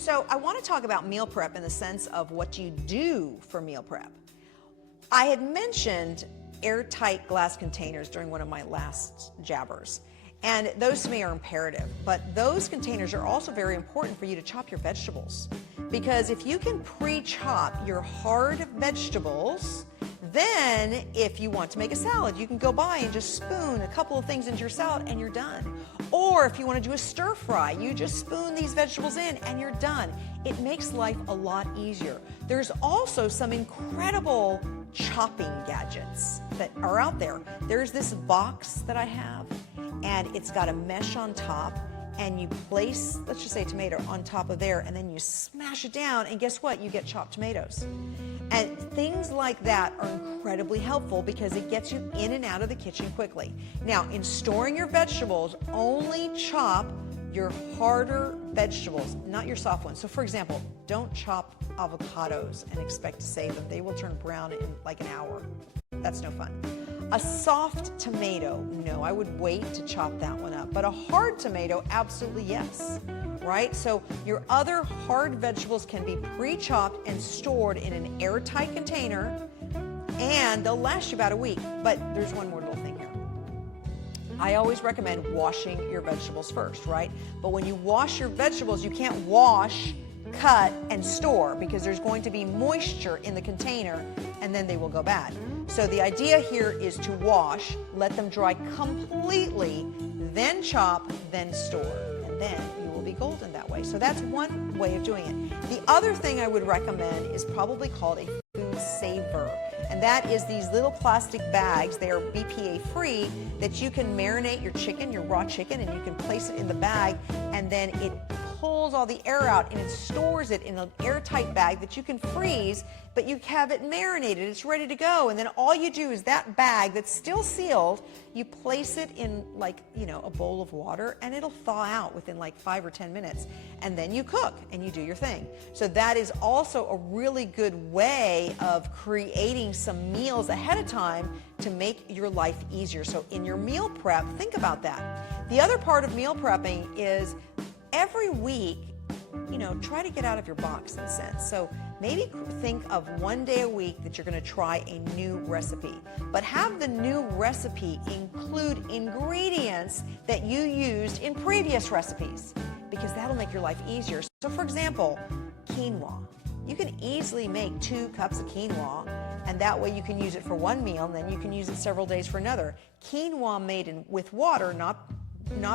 So I want to talk about meal prep in the sense of what you do for meal prep. I had mentioned airtight glass containers during one of my last jabbers. And those to me are imperative, but those containers are also very important for you to chop your vegetables. Because if you can pre-chop your hard vegetables, then if you want to make a salad, you can go by and just spoon a couple of things into your salad and you're done. Or if you want to do a stir fry, you just spoon these vegetables in and you're done. It makes life a lot easier. There's also some incredible chopping gadgets that are out there. There's this box that I have, and it's got a mesh on top, and you place, let's just say, tomato on top of there, and then you smash it down, and guess what? You get chopped tomatoes. And things like that are incredibly helpful because it gets you in and out of the kitchen quickly. Now, in storing your vegetables, only chop your harder vegetables, not your soft ones. So for example, don't chop avocados and expect to save them. They will turn brown in like an hour. That's no fun. A soft tomato, no, I would wait to chop that one up. But a hard tomato, absolutely yes, right? So your other hard vegetables can be pre-chopped and stored in an airtight container, and they'll last you about a week. But there's one more little thing here. I always recommend washing your vegetables first, right? But when you wash your vegetables, you can't wash, cut, and store because there's going to be moisture in the container and then they will go bad. So the idea here is to wash, let them dry completely, then chop, then store, and then you will be golden that way. So that's one way of doing it. The other thing I would recommend is probably called a food saver. And that is these little plastic bags. They are BPA free that you can marinate your chicken, your raw chicken, and you can place it in the bag, and then it pulls all the air out and it stores it in an airtight bag that you can freeze, but you have it marinated, it's ready to go. And then all you do is that bag that's still sealed, you place it in a bowl of water and it'll thaw out within like 5 or 10 minutes. And then you cook and you do your thing. So that is also a really good way of creating some meals ahead of time to make your life easier. So in your meal prep, think about that. The other part of meal prepping is every week, try to get out of your box in a sense. So maybe think of one day a week that you're going to try a new recipe, but have the new recipe include ingredients that you used in previous recipes, because that'll make your life easier. So for example, quinoa. You can easily make 2 cups of quinoa, and that way you can use it for one meal, and then you can use it several days for another. Quinoa made with water, not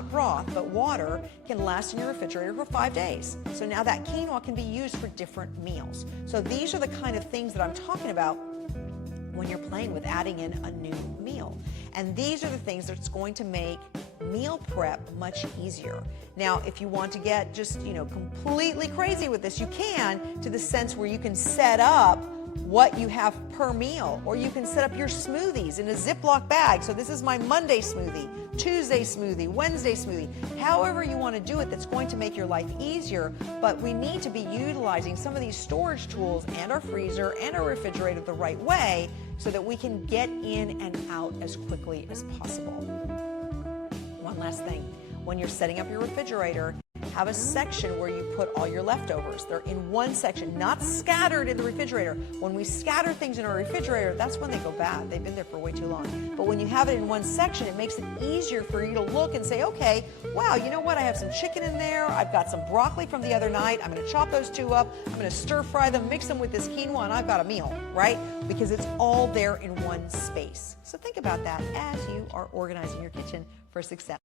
broth, but water, can last in your refrigerator for 5 days. So now that quinoa can be used for different meals. So these are the kind of things that I'm talking about when you're playing with adding in a new meal. And these are the things that's going to make meal prep much easier. Now, if you want to get just, completely crazy with this, you can, to the sense where you can set up what you have per meal, or you can set up your smoothies in a Ziploc bag. So this is my Monday smoothie, Tuesday smoothie, Wednesday smoothie, however you want to do it that's going to make your life easier. But we need to be utilizing some of these storage tools and our freezer and our refrigerator the right way so that we can get in and out as quickly as possible. One last thing, when you're setting up your refrigerator, have a section where you put all your leftovers. They're in one section, not scattered in the refrigerator. When we scatter things in our refrigerator, that's when they go bad. They've been there for way too long. But when you have it in one section, it makes it easier for you to look and say, okay, wow, you know what? I have some chicken in there. I've got some broccoli from the other night. I'm going to chop those 2 up. I'm going to stir fry them, mix them with this quinoa, and I've got a meal, right? Because it's all there in one space. So think about that as you are organizing your kitchen for success.